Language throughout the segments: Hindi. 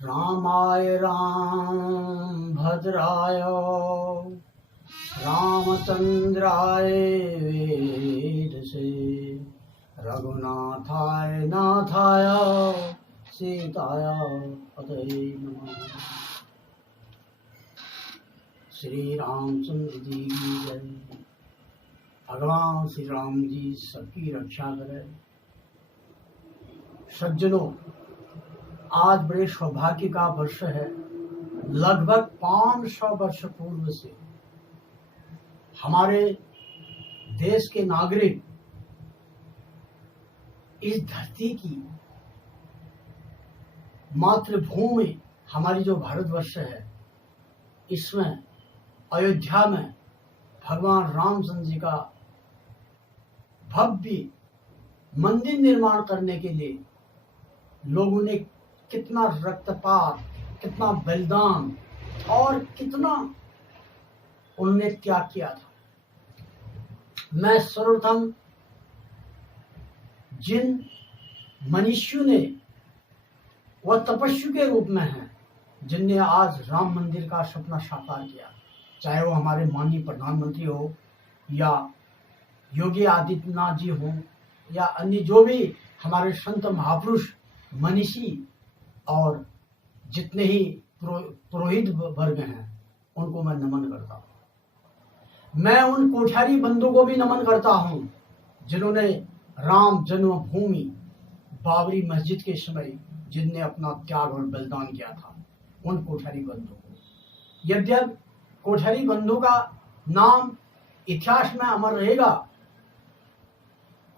रामाय भद्राय रामचंद्राय वेदसे रघुनाथाय नाथाय सीताय पतये नमः। श्री रामचंद्र जी की जय। भगवान श्री राम जी सबकी रक्षा करें। सज्जनों, आज बड़े सौभाग्य का वर्ष है। लगभग 500 वर्ष पूर्व से हमारे देश के नागरिक इस धरती की मातृभूमि हमारी जो भारतवर्ष है, इसमें अयोध्या में भगवान रामचंद्र जी का भव्य मंदिर निर्माण करने के लिए लोगों ने कितना रक्तपात, कितना बलिदान और कितना उन्होंने त्याग किया था। मैं सर्वप्रथम जिन मनुष्यों ने वह तपस्वी के रूप में हैं, जिनने आज राम मंदिर का सपना साकार किया, चाहे वो हमारे माननीय प्रधानमंत्री हो या योगी आदित्यनाथ जी हो या अन्य जो भी हमारे संत महापुरुष मनीषी और जितने ही पुरोहित वर्ग हैं, उनको मैं नमन करता हूँ। मैं उन कोठारी बंधुओं को भी नमन करता हूँ जिन्होंने राम जन्मभूमि बाबरी मस्जिद के समय जिनने अपना त्याग और बलिदान किया था, उन कोठारी बंधुओं को। यद्यपि कोठारी बंधुओं का नाम इतिहास में अमर रहेगा,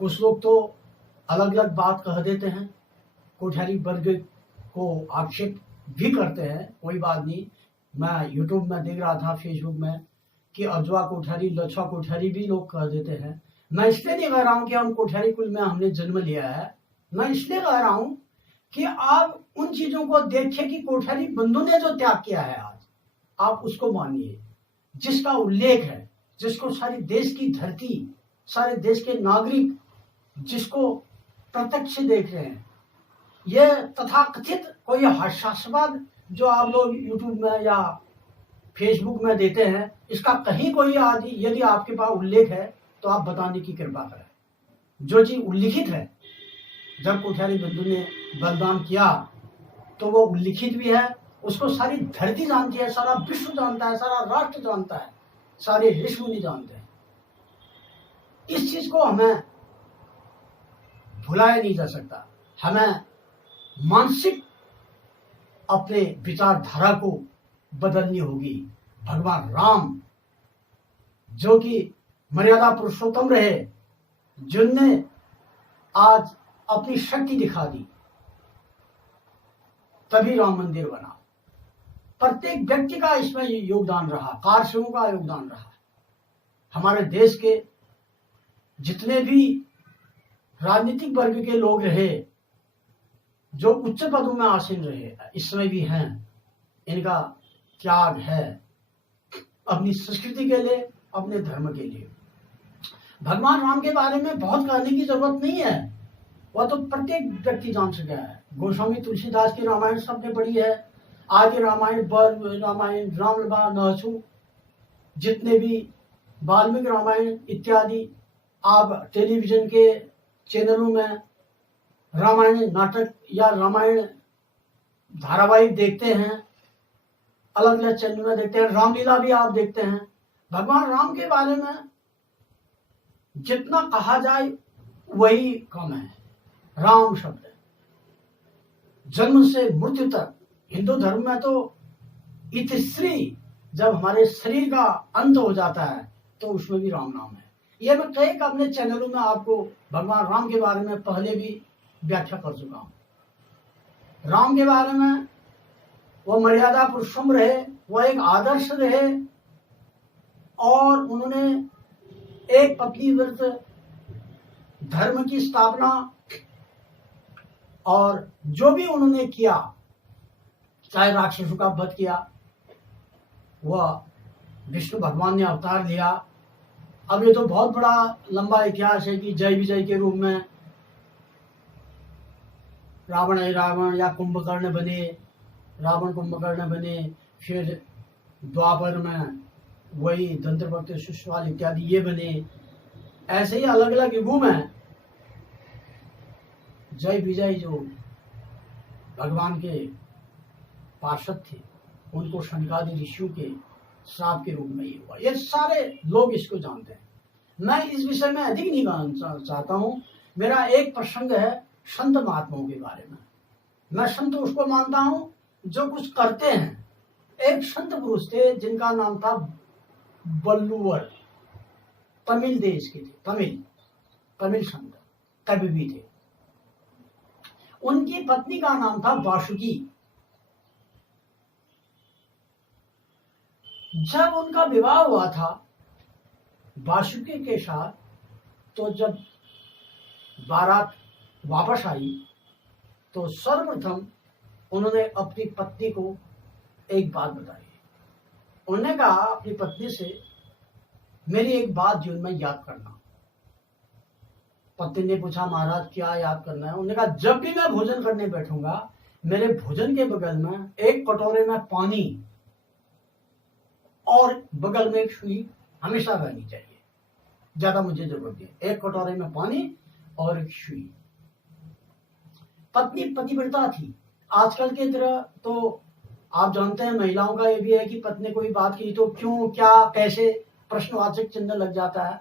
कुछ लोग तो अलग अलग बात कह देते हैं, कोठारी वर्ग को आक्षेप भी करते हैं। कोई बात नहीं, मैं यूट्यूब में देख रहा था, फेसबुक में, कि अजवा कोठारी, लच्छा कोठारी भी लोग कह देते हैं। मैं इसलिए नहीं कह रहा हूँ कि हम कोठारी कुल में हमने जन्म लिया है, मैं इसलिए कह रहा हूँ कि आप उन चीजों को देखिए कि कोठारी बंधु ने जो त्याग किया है आज, आप उसको मानिए, जिसका उल्लेख है, जिसको सारी देश की धरती, सारे देश के नागरिक जिसको प्रत्यक्ष देख रहे हैं। यह तथाकथित कोई हास्यास्पद जो आप लोग यूट्यूब में या फेसबुक में देते हैं, इसका कहीं कोई आदि यदि आपके पास उल्लेख है तो आप बताने की कृपा करें। जो चीज उल्लिखित है, जब कोठारी बंधु ने बलिदान किया तो वो उल्लिखित भी है, उसको सारी धरती जानती है, सारा विश्व जानता है, सारा राष्ट्र जानता है, सारे ऋषि मुनि जानते हैं। इस चीज को हमें भुलाया नहीं जा सकता। हमें मानसिक अपने विचारधारा को बदलनी होगी। भगवान राम जो कि मर्यादा पुरुषोत्तम रहे, जिनने आज अपनी शक्ति दिखा दी, तभी राम मंदिर बना। प्रत्येक व्यक्ति का इसमें योगदान रहा, कारसेवकों का योगदान रहा। हमारे देश के जितने भी राजनीतिक वर्ग के लोग रहे, जो उच्च पदों में आसीन रहे, इस समय भी हैं, इनका त्याग है अपनी संस्कृति के लिए, अपने धर्म के लिए। भगवान राम के बारे में बहुत कहने की जरूरत नहीं है, वह तो प्रत्येक व्यक्ति जान सका है। गोस्वामी तुलसीदास की रामायण सबने पढ़ी है, आदि रामायण, रामायण, रामलला, नहसु, जितने भी वाल्मीकि रामायण इत्यादि आप टेलीविजन के चैनलों में रामायण नाटक या रामायण धारावाहिक देखते हैं, अलग अलग चैनल में देखते हैं, रामलीला भी आप देखते हैं। भगवान राम के बारे में जितना कहा जाए वही कम है। राम शब्द जन्म से मृत्यु तक, हिंदू धर्म में तो इतिश्री, जब हमारे शरीर का अंत हो जाता है तो उसमें भी राम नाम है। ये मैं कई अपने चैनलों में आपको भगवान राम के बारे में पहले भी व्याख्या कर चुका हूं। राम के बारे में वो मर्यादा पुरुषोत्तम रहे, वो एक आदर्श रहे, और उन्होंने एक पत्नी व्रत धर्म की स्थापना और जो भी उन्होंने किया, चाहे राक्षसों का वध किया, वह विष्णु भगवान ने अवतार लिया। अब ये तो बहुत बड़ा लंबा इतिहास है कि जय विजय के रूप में रावण या कुंभकर्ण बने, रावण कुंभकर्ण बने, फिर द्वापर में वही दंत्रवक्र सुशवाल इत्यादि ये बने। ऐसे ही अलग अलग युगों में जय विजय जो भगवान के पार्षद थे उनको शनकादि ऋषियों के श्राप के रूप में ही हुआ। ये सारे लोग इसको जानते हैं। मैं इस विषय में अधिक नहीं कहना चाहता हूं। मेरा एक प्रसंग है संत महात्माओं के बारे में। मैं संत उसको मानता हूं जो कुछ करते हैं। एक संत पुरुष थे जिनका नाम था बल्लूवर, तमिल देश के थे, तमिल संत कवि भी थे। उनकी पत्नी का नाम था वासुकी। जब उनका विवाह हुआ था वासुकी के साथ, तो जब बारात वापस आई तो सर्वप्रथम उन्होंने अपनी पत्नी को एक बात बताई। उन्होंने कहा अपनी पत्नी से, मेरी एक बात जीवन में याद करना। पत्नी ने पूछा, महाराज क्या याद करना है? उन्होंने कहा, जब भी मैं भोजन करने बैठूंगा मेरे भोजन के बगल में एक कटोरे में पानी और बगल में एक सुई हमेशा रहनी चाहिए। ज्यादा मुझे जरूरत है, एक कटोरे में पानी और एक सुई। पत्नी पतिव्रता थी। आजकल के तरह तो आप जानते हैं महिलाओं का ये भी है कि पत्नी कोई बात की तो क्यों, क्या, कैसे प्रश्नवाचक चिन्ह लग जाता है।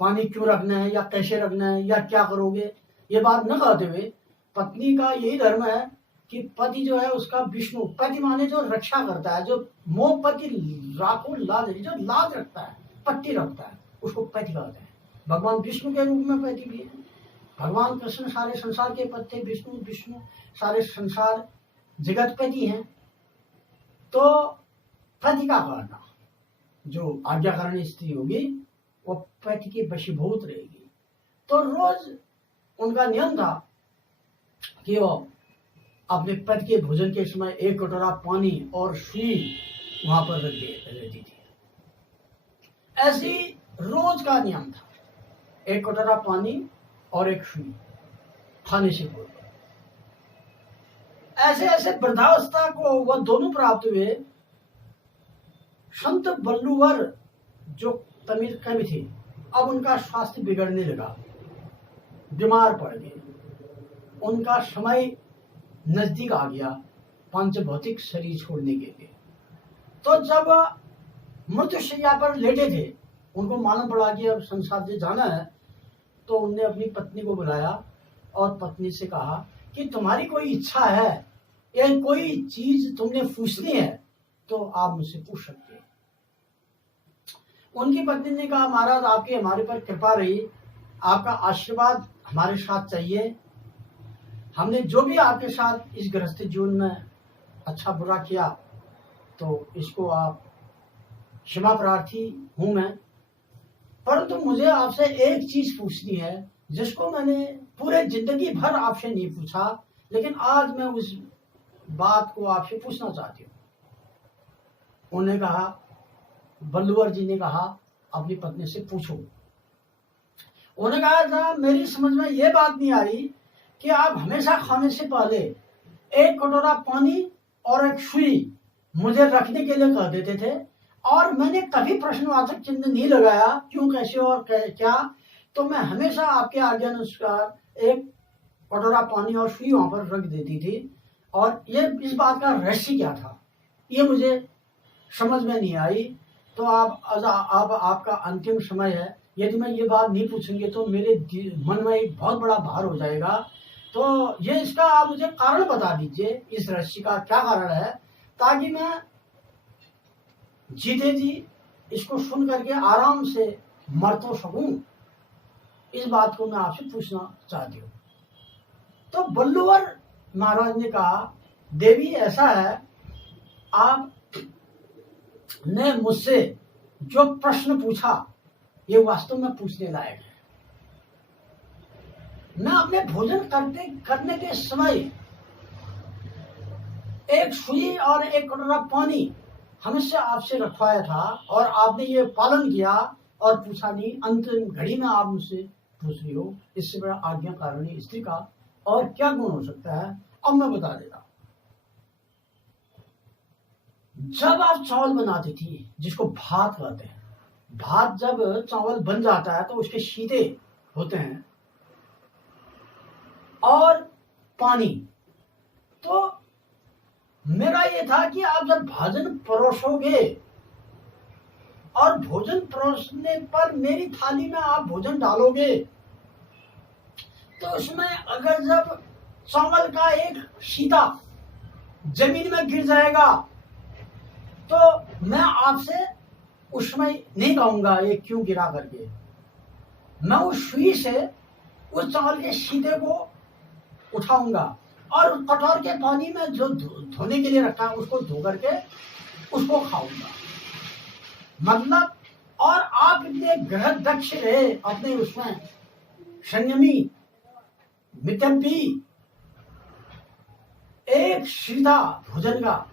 पानी क्यों रखना है या कैसे रखना है या क्या करोगे, ये बात न कहते हुए पत्नी का यही धर्म है कि पति जो है उसका विष्णु, पति माने जो रक्षा करता है, जो मोह पति राखो लाज, जो लाज रखता है, पति रखता है, उसको पति कहते हैं। भगवान विष्णु के रूप में पति भी है। भगवान कृष्ण सारे संसार के पति, विष्णु सारे संसार जगत पति हैं। तो पति का कहना, जो आज्ञाकारिणी स्त्री होगी वो पति के वशीभूत रहेगी। तो रोज उनका नियम था कि वो अपने पति के भोजन के समय एक कटोरा पानी और सुई वहां पर रख देती थी। ऐसी रोज का नियम था, एक कटोरा पानी और एक सुई खाने से पूर्व। ऐसे ऐसे वृद्धावस्था को वह दोनों प्राप्त हुए। संत बल्लूवर जो तमिल कवि थे, अब उनका स्वास्थ्य बिगड़ने लगा, बीमार पड़ गए। उनका समय नजदीक आ गया पंच भौतिक शरीर छोड़ने के लिए। तो जब मृत्युशैया पर लेटे थे, उनको मालूम पड़ा कि अब संसार से जाना है, तो उनने अपनी पत्नी को बुलाया और पत्नी से कहा कि तुम्हारी कोई इच्छा है या कोई चीज तुमने पूछनी है तो आप मुझसे पूछ सकते हैं। उनकी पत्नी ने कहा, महाराज आपकी हमारे पर कृपा रही, आपका आशीर्वाद हमारे साथ चाहिए। हमने जो भी आपके साथ इस गृहस्थ जीवन में अच्छा बुरा किया तो इसको आप क्षमा प्रार्थी हूं मैं, परंतु मुझे आपसे एक चीज पूछनी है जिसको मैंने पूरे जिंदगी भर आपसे नहीं पूछा, लेकिन आज मैं उस बात को आपसे पूछना चाहती हूँ। उन्होंने कहा, बल्लूवर जी ने कहा, अपनी पत्नी से पूछो। उन्होंने कहा था, मेरी समझ में ये बात नहीं आई कि आप हमेशा खाने से पहले एक कटोरा पानी और एक सुई मुझे रखने के लिए कह देते थे, और मैंने कभी प्रश्नवाचक चिन्ह नहीं लगाया क्यों, कैसे और क्या। तो मैं हमेशा आपके आज्ञा अनुसार एक कटोरा पानी और सुई वहां पर रख देती थी, और ये इस बात का रहस्य क्या था ये मुझे समझ में नहीं आई। तो आपका अंतिम समय है, यदि मैं ये बात नहीं पूछूंगी तो मेरे मन में एक बहुत बड़ा भार हो जाएगा। तो ये इसका आप मुझे कारण बता दीजिए, इस रहस्य का क्या कारण है, ताकि मैं जीते जी इसको सुन करके आराम से मर तो सकूं। इस बात को मैं आपसे पूछना चाहती हूँ। तो बल्लूवर महाराज ने कहा, देवी ऐसा है, आप ने मुझसे जो प्रश्न पूछा ये वास्तव में पूछने लायक है। मैं अपने भोजन करने के समय एक सुई और एक कटोरा पानी हमेशा आपसे रखवाया था, और आपने ये पालन किया और पूछा नहीं। अंतिम घड़ी में आप मुझसे पूछ रही हो, इससे बड़ा आज्ञाकारिणी स्त्री का और क्या गुण हो सकता है। अब मैं बता देता हूं। जब आप चावल बनाती थी, जिसको भात कहते हैं, भात जब चावल बन जाता है तो उसके शीते होते हैं और पानी। तो मेरा ये था कि आप जब भोजन परोसोगे और भोजन परोसने पर मेरी थाली में आप भोजन डालोगे, तो उसमें अगर जब चावल का एक शीता जमीन में गिर जाएगा तो मैं आपसे उसमें नहीं कहूंगा ये क्यों गिरा करके। मैं उस सुई से उस चावल के शीते को उठाऊंगा और कटोर के पानी में जो धोने के लिए रखा है उसको धो करके उसको खाऊंगा। मतलब, और आप इतने ग्रह दक्ष रहे अपने उसमें संयमी मितव्यी, एक सीधा भोजन का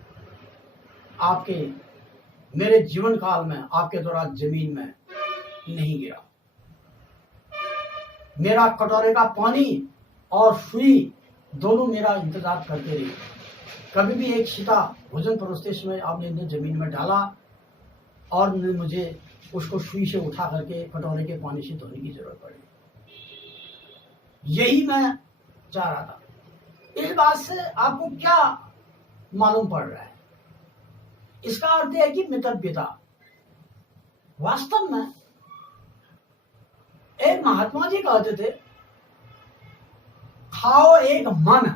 आपके मेरे जीवन काल में आपके द्वारा जमीन में नहीं गिरा। मेरा कटोरे का पानी और सुई दोनों मेरा इंतजार करते रहे। कभी भी एक सीता भोजन परोसते समय आपने जमीन में डाला और मुझे उसको सुई से उठा करके कटोरे के पानी से धोने की जरूरत पड़ी। यही मैं चाह रहा था। इस बात से आपको क्या मालूम पड़ रहा है? इसका अर्थ है कि मितव्यता। वास्तव में एक महात्मा जी कहते थे, खाओ एक मन,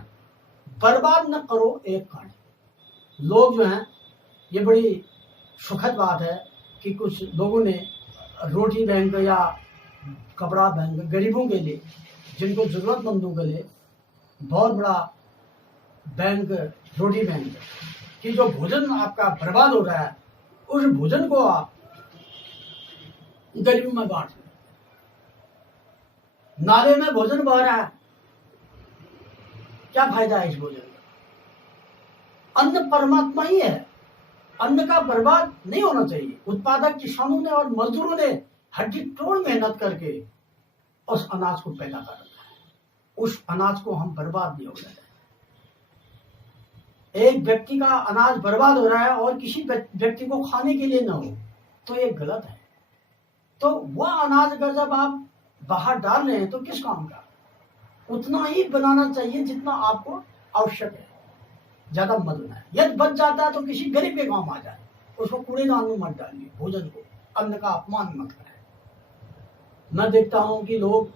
बर्बाद न करो एक कण। लोग जो हैं, ये बड़ी सुखद बात है कि कुछ लोगों ने रोटी बैंक या कपड़ा बैंक गरीबों के लिए, जिनको जरूरतमंदों के लिए बहुत बड़ा बैंक, रोटी बैंक, कि जो भोजन आपका बर्बाद हो रहा है उस भोजन को आप गरीबों में बांट दें। नाले में भोजन बह रहा है, क्या फायदा है इस भोजन का? अन्न परमात्मा ही है, अन्न का बर्बाद नहीं होना चाहिए। उत्पादक किसानों ने और मजदूरों ने हड्डी तोड़ मेहनत करके उस अनाज को पैदा कर रखा है। उस अनाज को हम बर्बाद नहीं होने दें। एक व्यक्ति का अनाज बर्बाद हो रहा है और किसी व्यक्ति को खाने के लिए न हो, तो ये गलत है। तो वह अनाज अगर जब आप बाहर डाल रहे हैं तो किस काम का? उतना ही बनाना चाहिए जितना आपको आवश्यक है, ज्यादा मत बनाए। यदि बच जाता है तो किसी गरीब के काम आ जाए, उसको कूड़ेदान में मत डालिए। भोजन को, अन्न का अपमान मत करें। मैं देखता हूं कि लोग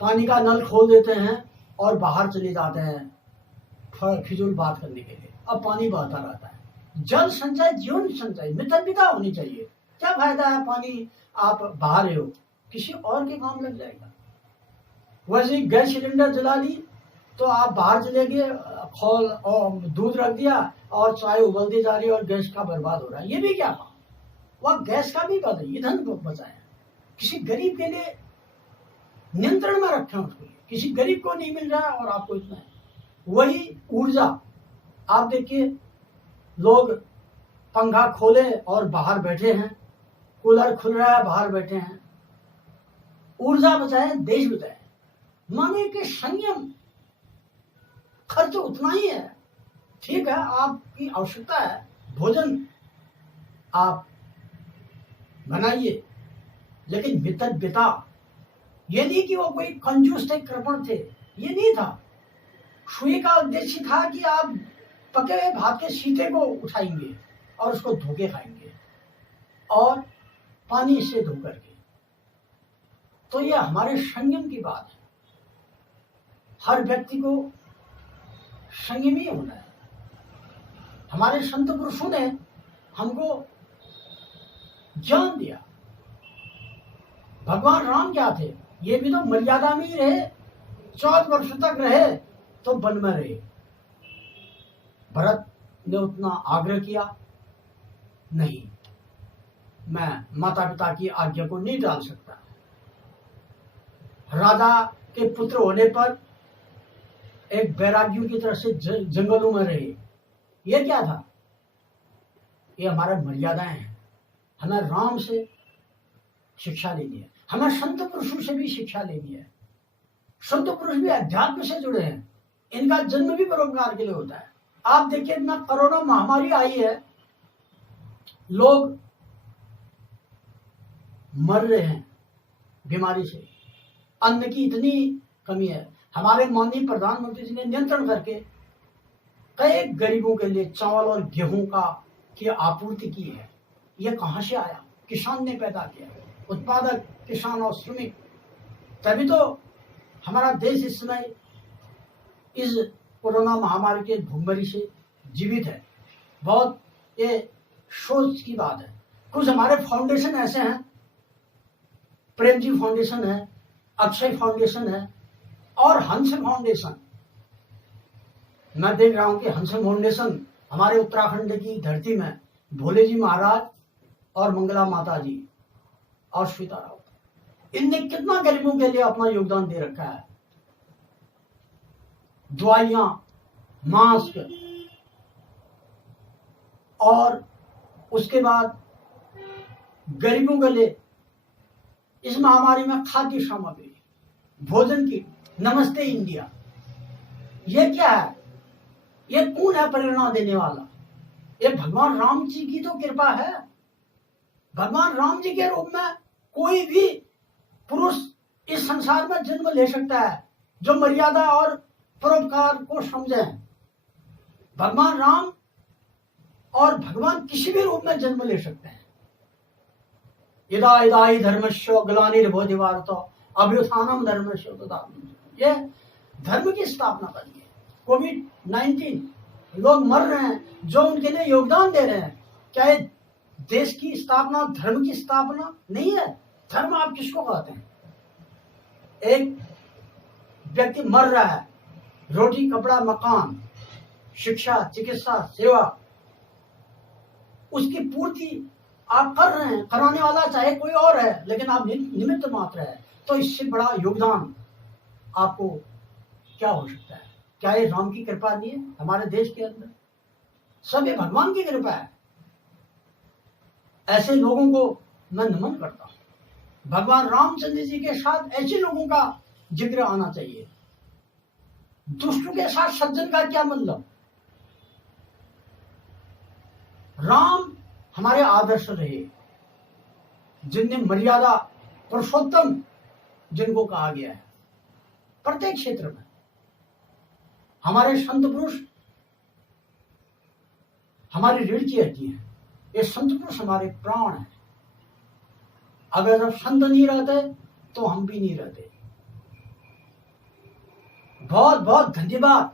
पानी का नल खोल देते हैं और बाहर चले जाते हैं फिजूल बात करने के लिए। अब पानी बहता रहता है। जल संचय जीवन संचय, मितव्यता होनी चाहिए। क्या फायदा है पानी आप बहा रहे हो, किसी और के काम लग जाएगा। वैसे गैस सिलेंडर जला ली तो आप बाहर चले गए, खोल और दूध रख दिया और चाय उबलती जा रही है और गैस का बर्बाद हो रहा है। ये भी क्या काम? वह गैस का भी बदल, ईंधन बचाए। किसी गरीब के लिए नियंत्रण में रखें उसको। किसी गरीब को नहीं मिल रहा है और आपको इतना है। वही ऊर्जा, आप देखिए लोग पंखा खोले और बाहर बैठे हैं, कूलर खुल रहा है बाहर बैठे हैं। ऊर्जा बचाए, देश बचाए। माने कि संयम, खर्च उतना ही है। ठीक है, आपकी आवश्यकता है, भोजन आप बनाइए, लेकिन मितव्यता, ये नहीं कि वो कोई कंजूस थे, कृपण थे, ये नहीं था। सुई का उद्देश्य था कि आप पके हुए भात के शीते को उठाएंगे और उसको धो के खाएंगे और पानी से धो करके। तो ये हमारे संयम की बात है। हर व्यक्ति को संयमी होना है। हमारे संत पुरुषों ने हमको ज्ञान दिया। भगवान राम क्या थे? ये भी तो मर्यादा में ही रहे, 14 वर्ष तक रहे तो वन में रहे। भरत ने उतना आग्रह किया नहीं, मैं माता पिता की आज्ञा को नहीं टाल सकता। राजा के पुत्र होने पर एक बैरागियों की तरह से जंगलों में रहे। ये क्या था? ये हमारा मर्यादाएं हैं। हमें राम से शिक्षा लेनी है, हमें संत पुरुषों से भी शिक्षा लेनी है। संत पुरुष भी अध्यात्म से जुड़े हैं, इनका जन्म भी परोपकार के लिए होता है। आप देखिए इतना कोरोना महामारी आई है, लोग मर रहे हैं बीमारी से, अन्न की इतनी कमी है। हमारे माननीय प्रधानमंत्री जी ने नियंत्रण करके कई गरीबों के लिए चावल और गेहूं की आपूर्ति की है। ये कहां से आया? किसान ने पैदा किया, उत्पादक किसान और श्रमिक। तभी तो हमारा देश इस समय इस कोरोना महामारी के भूखमरी से जीवित है। बहुत ये सोच की बात है। कुछ हमारे फाउंडेशन ऐसे हैं, प्रेम जी फाउंडेशन है, अक्षय फाउंडेशन है और हंस फाउंडेशन। मैं देख रहा हूं कि हंस फाउंडेशन हमारे उत्तराखंड की धरती में भोले जी महाराज और मंगला माता जी और श्वेता राव, इनने कितना गरीबों के लिए अपना योगदान दे रखा है। दवाइयां, मास्क और उसके बाद गरीबों के लिए इस महामारी में खाद्य सामग्री, भोजन की। नमस्ते इंडिया, ये क्या है? ये कौन है प्रेरणा देने वाला? ये भगवान राम जी की तो कृपा है। भगवान राम जी के रूप में कोई भी पुरुष इस संसार में जन्म ले सकता है जो मर्यादा और परोपकार को समझे। भगवान राम और भगवान किसी भी रूप में जन्म ले सकते हैं। यदा यदा हि धर्मस्य ग्लानिर्भवति भारत अभ्युत्थानम धर्मस्य तदात्मनः। ये धर्म की स्थापना करी है। कोविड-19 लोग मर रहे हैं जो उनके लिए योगदान दे रहे हैं। क्या ये देश की स्थापना धर्म की स्थापना नहीं है? धर्म आप किसको कहते हैं? एक व्यक्ति मर रहा है, रोटी कपड़ा मकान शिक्षा चिकित्सा सेवा उसकी पूर्ति आप कर रहे हैं। कराने वाला चाहे कोई और है, लेकिन आप निमित्त मात्र है। तो इससे बड़ा योगदान आपको क्या हो सकता है? क्या ये राम की कृपा नहीं है हमारे देश के अंदर? सब ये भगवान की कृपा है। ऐसे लोगों को मैं नमन करता हूं। भगवान रामचंद्र जी के साथ ऐसे लोगों का जिक्र आना चाहिए। दुष्ट के साथ सज्जन का क्या मतलब? राम हमारे आदर्श रहे, जिनने मर्यादा पुरुषोत्तम जिनको कहा गया है प्रत्येक क्षेत्र में। हमारे संत पुरुष हमारी रीढ़ की हड्डी है। ये संत पुरुष हमारे प्राण हैं। अगर जब संत नहीं रहते तो हम भी नहीं रहते। बहुत बहुत धन्यवाद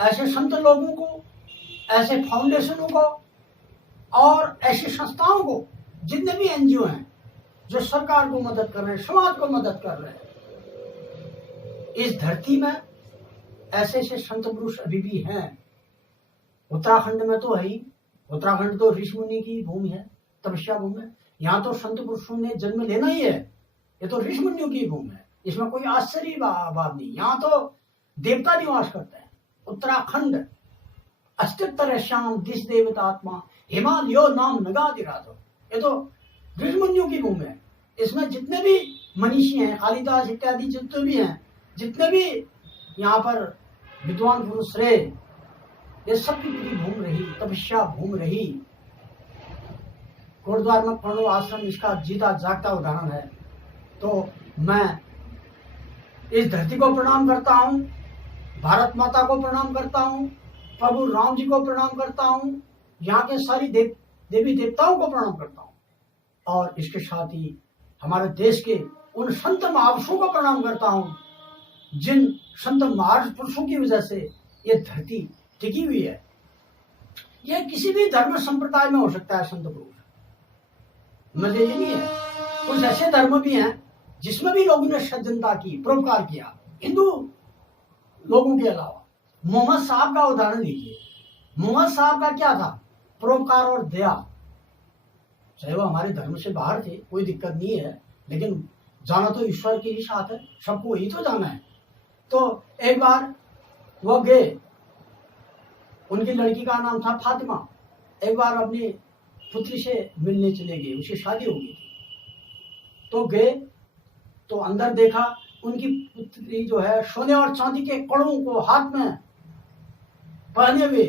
ऐसे संत लोगों को, ऐसे फाउंडेशनों को और ऐसी संस्थाओं को, जितने भी एनजीओ हैं जो सरकार को मदद कर रहे हैं, समाज को मदद कर रहे हैं। इस धरती में ऐसे ऐसे संत पुरुष अभी भी हैं। उत्तराखंड में तो है ही। उत्तराखंड तो ऋषि मुनि की भूमि है, तपस्या भूमि है। यहाँ तो संत पुरुषों ने जन्म लेना ही है। ये तो ऋषि मुनियों की भूमि है, इसमें कोई आश्चर्य बात नहीं। यहाँ तो देवता निवास करते हैं। उत्तराखंड अस्तित्व श्याम दिश देवतात्मा हिमालयो नाम नगाधिराधो। ये तो ऋषि मुनियों की भूमि है। इसमें जितने भी मनीषी हैं, कालिदास इत्यादि जितने भी हैं, जितने भी यहाँ पर विद्वान पुरुष रहे, ये सब की पूरी भूमि रही, तपस्या भूमि रही। गुरुद्वार में प्रणव आश्रम इसका जीता जागता उदाहरण है। तो मैं इस धरती को प्रणाम करता हूँ, भारत माता को प्रणाम करता हूँ, प्रभु राम जी को प्रणाम करता हूँ, यहाँ के सारी देवी देवताओं को प्रणाम करता हूँ और इसके साथ ही हमारे देश के उन संत महापुरुषों को प्रणाम करता हूँ, जिन संत महापुरुषों की वजह से ये धरती टिकी हुई है। ये किसी भी धर्म संप्रदाय में हो सकता है संत पुरुष, मजे ये नहीं है। कुछ ऐसे धर्म भी हैं जिसमें भी लोगों ने सज्जनता की, परोपकार किया। हिंदू लोगों के अलावा मोहम्मद साहब का उदाहरण लीजिए। मोहम्मद साहब का क्या था? परोपकार और दया। चाहे वो हमारे धर्म से बाहर थे, कोई दिक्कत नहीं है, लेकिन जाना तो ईश्वर के ही साथ है, सबको ही तो जाना है। तो एक बार वो गए, उनकी लड़की का नाम था फातिमा। एक बार अपनी पुत्री से मिलने चले गए, उसकी शादी हो गई। तो गए तो अंदर देखा उनकी पुत्री जो है सोने और चांदी के कड़ों को हाथ में पहने हुए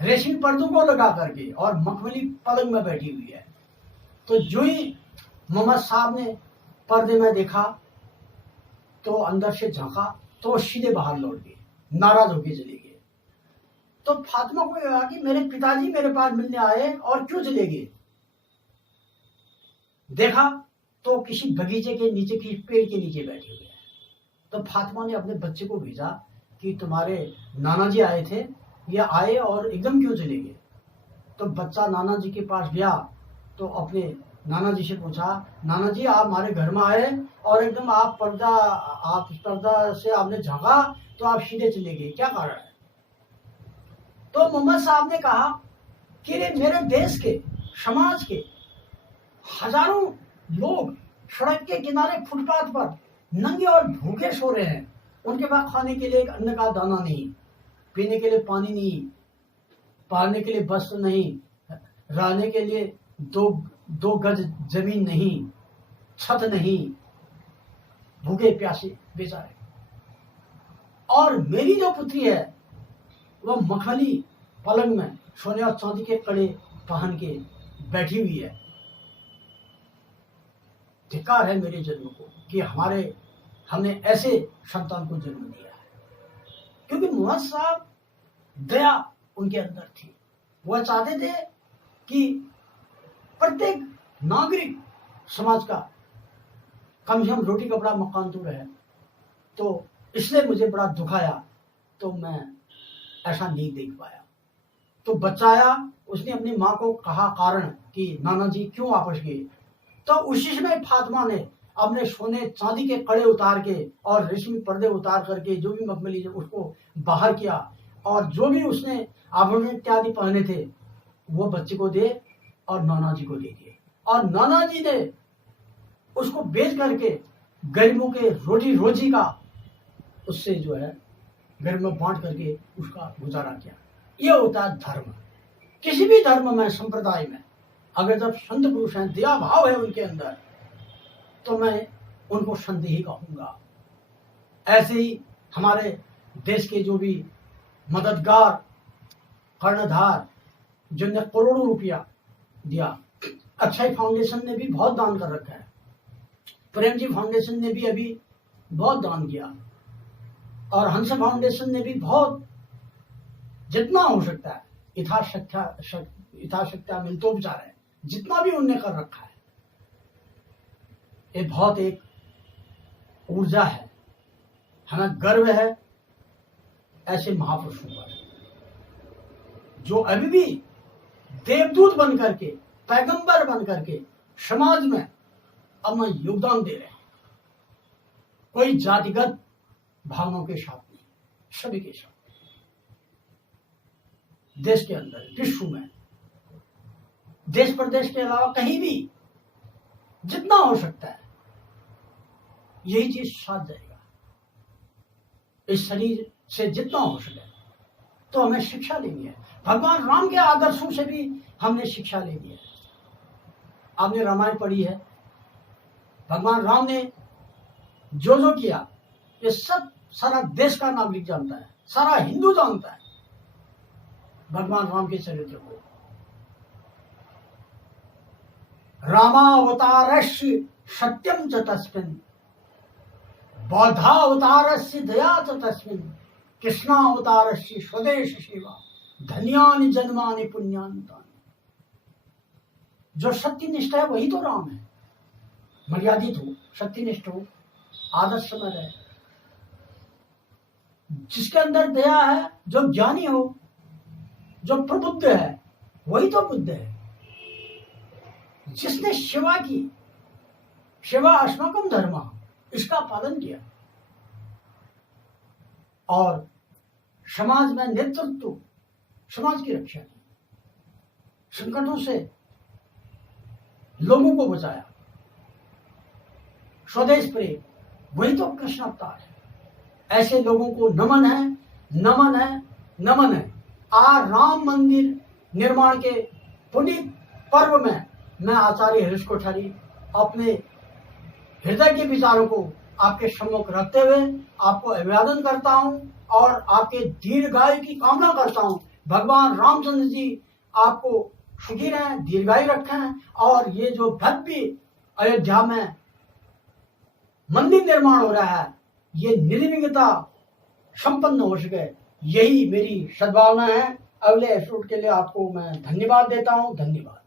रेशमी पर्दों को लगा करके और मखमली पलंग में बैठी हुई है। तो जो ही मोहम्मद साहब ने पर्दे में देखा तो अंदर से झांका तो सीधे बाहर लौट गए, नाराज होकर चले गए। तो फातिमा को लगा कि मेरे पिताजी मेरे पास मिलने आए और क्यों चले गए। देखा तो किसी बगीचे के नीचे, किसी पेड़ के नीचे बैठे हुए हैं। तो फातिमा ने अपने बच्चे को भेजा कि तुम्हारे नाना जी आए थे, ये आए और एकदम क्यों चले गए। तो बच्चा नाना जी के पास गया तो अपने नाना जी से पूछा, नाना जी आप हमारे घर में आए और एकदम आप पर्दा से आपने झांका तो आप सीधे चले गए, क्या कारण है। तो मोहम्मद साहब ने कहा कि मेरे देश के, समाज के हजारों लोग सड़क के किनारे फुटपाथ पर नंगे और भूखे सो रहे हैं। उनके पास खाने के लिए एक अन्न का दाना नहीं, पीने के लिए पानी नहीं, पहनने के लिए वस्त्र नहीं, रहने के लिए दो गज जमीन नहीं, छत नहीं, भूखे प्यासे बेचारे। और मेरी जो पुत्री है वह मखमली पलंग में सोने और चांदी के कड़े पहन के बैठी हुई है। धिक्कार है मेरे जन्म को कि हमने ऐसे संतान को जन्म दिया है। क्योंकि मोहम्मद साहब दया उनके अंदर थी। वह चाहते थे कि प्रत्येक नागरिक समाज का कम से कम रोटी कपड़ा मकान तो रहे। तो इसलिए मुझे बड़ा दुख आया, तो मैं ऐसा नहीं देख पाया। तो बच्चा आया, उसने अपनी माँ को कहा कारण कि नाना जी क्यों वापस गए। तो उसी समय फातिमा ने अपने सोने चांदी के कड़े उतार के और रेशमी पर्दे उतार करके जो भी मखमली उसको बाहर किया और जो भी उसने आभूषण इत्यादि पहने थे वो बच्चे को दे और नाना जी को दे दिए। और नाना जी ने उसको बेच करके गरीबों के रोजी रोजी का उससे जो है गरीब में बांट करके उसका गुजारा किया। ये होता है धर्म। किसी भी धर्म में, संप्रदाय में अगर जब संत पुरुष हैं, दया भाव है उनके अंदर, तो मैं उनको संत ही कहूंगा। ऐसे ही हमारे देश के जो भी मददगार, कर्णधार, जिनने करोड़ों रुपया दिया, अक्षय फाउंडेशन ने भी बहुत दान कर रखा है, प्रेम जी फाउंडेशन ने भी अभी बहुत दान किया, और हंस फाउंडेशन ने भी बहुत, जितना हो सकता है यथाशक्ति मिलतो विचार है, जितना भी उनने कर रखा है। ये बहुत एक ऊर्जा है, हमें गर्व है ऐसे महापुरुषों पर जो अभी भी देवदूत बन करके, पैगंबर बन करके समाज में अपना योगदान दे रहे हैं। कोई जातिगत भावनाओं के साथ नहीं, सभी के साथ, देश के अंदर, विश्व में, देश प्रदेश के अलावा कहीं भी जितना हो सकता है यही चीज साथ जाएगा। इस शरीर से जितना हो सके तो हमें शिक्षा लेनी है। भगवान राम के आदर्शों से भी हमने शिक्षा लेनी है। आपने रामायण पढ़ी है, भगवान राम ने जो जो किया ये सब सारा देश का नागरिक जानता है, सारा हिंदू जानता है भगवान राम के चरित्र को। रामावतारस्य सत्यम च तस्मिन्, बौद्धावतारस्य दया च तस्मिन्, कृष्णावतारस्य स्वदेश सेवा, धन्यानि जन्मानि पुण्यानि तानि। जो सत्यनिष्ठ है वही तो राम है। मर्यादित हो, सत्यनिष्ठ हो, आदर्श में रहे, जिसके अंदर दया है, जो ज्ञानी हो, जो प्रबुद्ध है, वही तो बुद्ध है। जिसने सेवा की, सेवा अस्माकं धर्म, इसका पालन किया और समाज में नेतृत्व, समाज की रक्षा की, संकटों से लोगों को बचाया, स्वदेश प्रेम, वही तो कृष्ण अवतार है। ऐसे लोगों को नमन है, नमन है, नमन है। आज राम मंदिर निर्माण के पुनीत पर्व में मैं आचार्य हरीश कोठारी अपने हृदय के विचारों को आपके सम्मुख रखते हुए आपको अभिवादन करता हूं और आपके दीर्घायु की कामना करता हूँ। भगवान रामचंद्र जी आपको सुखी रहें, दीर्घायु रखें और ये जो भव्य अयोध्या में मंदिर निर्माण हो रहा है ये निर्विघ्नता संपन्न हो सके, यही मेरी सद्भावना है। अगले एपिसोड के लिए आपको मैं धन्यवाद देता हूँ। धन्यवाद।